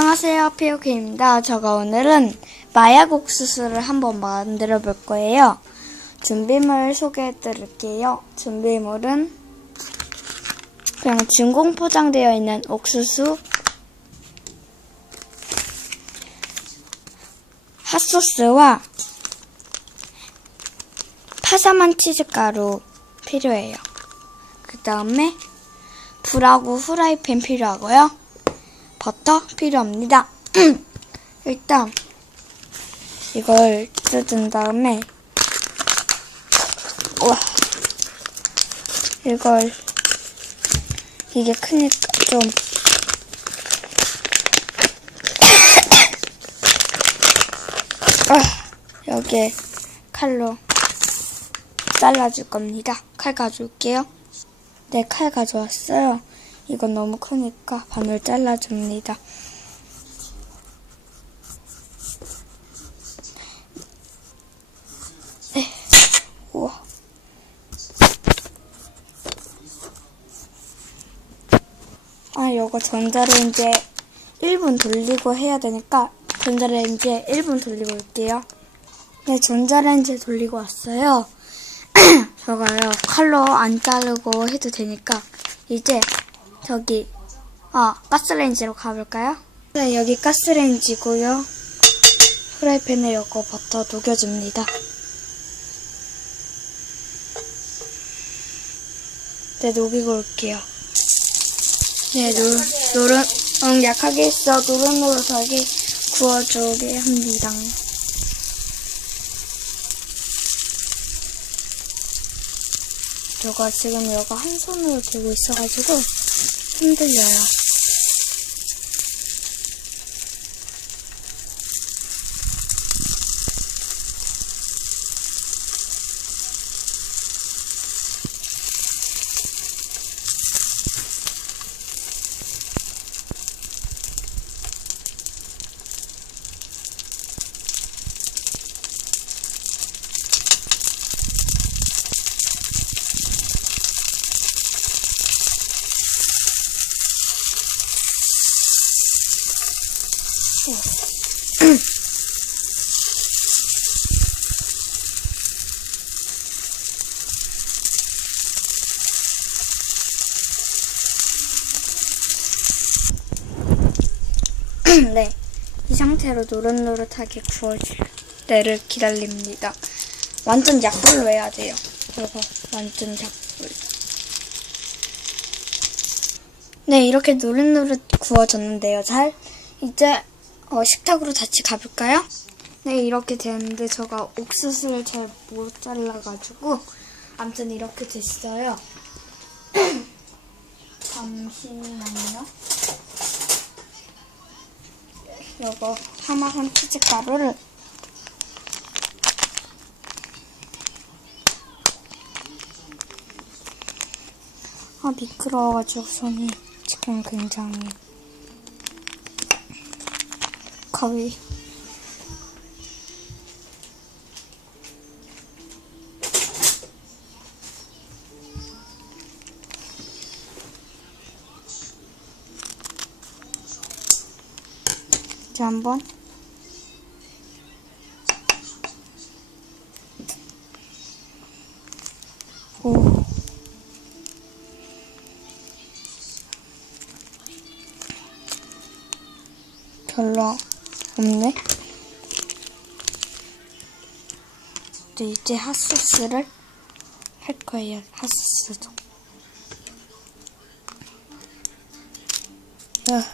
안녕하세요, 피오케입니다. 제가 오늘은 마약 옥수수를 한번 만들어 볼 거예요. 준비물 소개해 드릴게요. 준비물은 그냥 진공 포장되어 있는 옥수수, 핫소스와 파사만 치즈가루 필요해요. 그 다음에 불하고 후라이팬 필요하고요. 버터 필요합니다. 일단 이걸 뜯은 다음에 와 이걸 이게 크니까 좀 아, 여기에 칼로 잘라줄 겁니다. 칼 가져올게요. 네, 칼 가져왔어요. 이건 너무 크니까 반을 잘라줍니다. 네. 아, 요거 전자레인지에 1분 돌리고 해야 되니까 전자레인지에 1분 돌리고 올게요. 네, 전자레인지에 돌리고 왔어요. 저가요 칼로 안 자르고 해도 되니까 이제 저기 아 가스레인지로 가볼까요? 네 여기 가스레인지고요. 프라이팬에 요거 버터 녹여줍니다. 네 녹이고 올게요. 네 노, 노릇 음, 약하게 있어. 노릇노릇하게 구워주게 합니다. 제가 지금 이거 한 손으로 들고 있어가지고 힘들려요. 네. 이 상태로 노릇노릇하게 구워질 때를 기다립니다. 완전 약불로 해야 돼요. 이거 완전 약불. 네, 이렇게 노릇노릇 구워졌는데요. 잘. 이제 어, 식탁으로 다시 가볼까요? 네, 이렇게 되는데 제가 옥수수를 잘 못 잘라가지고 아무튼 이렇게 됐어요. 잠시만요. 요거 파마산 치즈 가루를 아 미끄러워가지고 손이 지금 굉장히 거의 이제 한번. 오. 별로 없네. 네, 이제 핫소스를 할 거예요. 핫소스도. 아.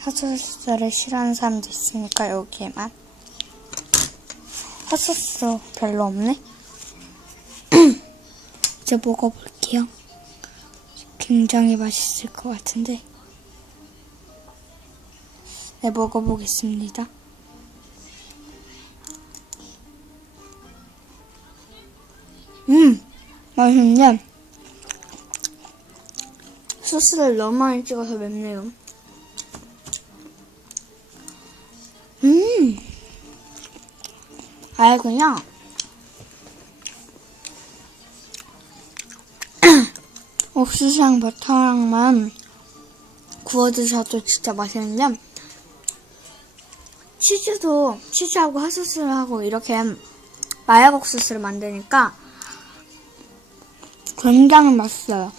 핫소스를 싫어하는 사람도 있으니까 여기에만. 핫소스 별로 없네. 이제 먹어볼게요. 굉장히 맛있을 것 같은데. 네, 먹어보겠습니다. 음, 맛있는데, 소스를 너무 많이 찍어서 맵네요. 음, 아예 그 옥수수랑 버터랑만 구워 드셔도 진짜 맛있는데 치즈도 치즈하고 핫소스를 하고 이렇게 마약 옥수수를 만드니까 굉장히 맛있어요.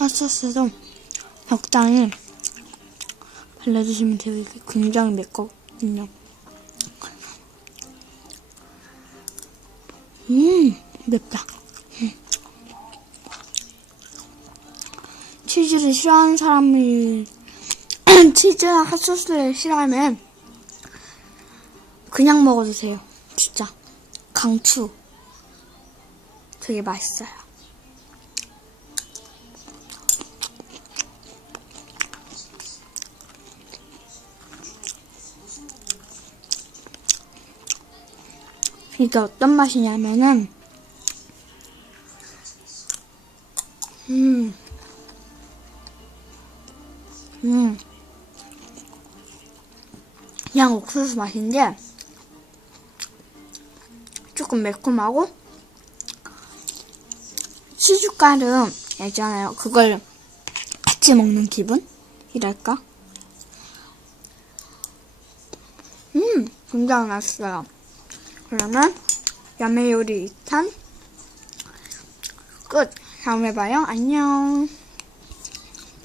핫소스도 적당히 발라주시면. 이게 굉장히 맵거든요. 음, 맵다. 음. 치즈를 싫어하는 사람이 치즈 핫소스를 싫어하면 그냥 먹어주세요. 진짜 강추. 되게 맛있어요. 이게 어떤 맛이냐면은 음, 음, 그냥 옥수수 맛인데 조금 매콤하고 치즈가루 있잖아요. 그걸 같이 먹는 기분 이랄까? 음, 굉장히 맛있어요. 그러면 야매 요리 2탄 끝. 다음에 봐요. 안녕.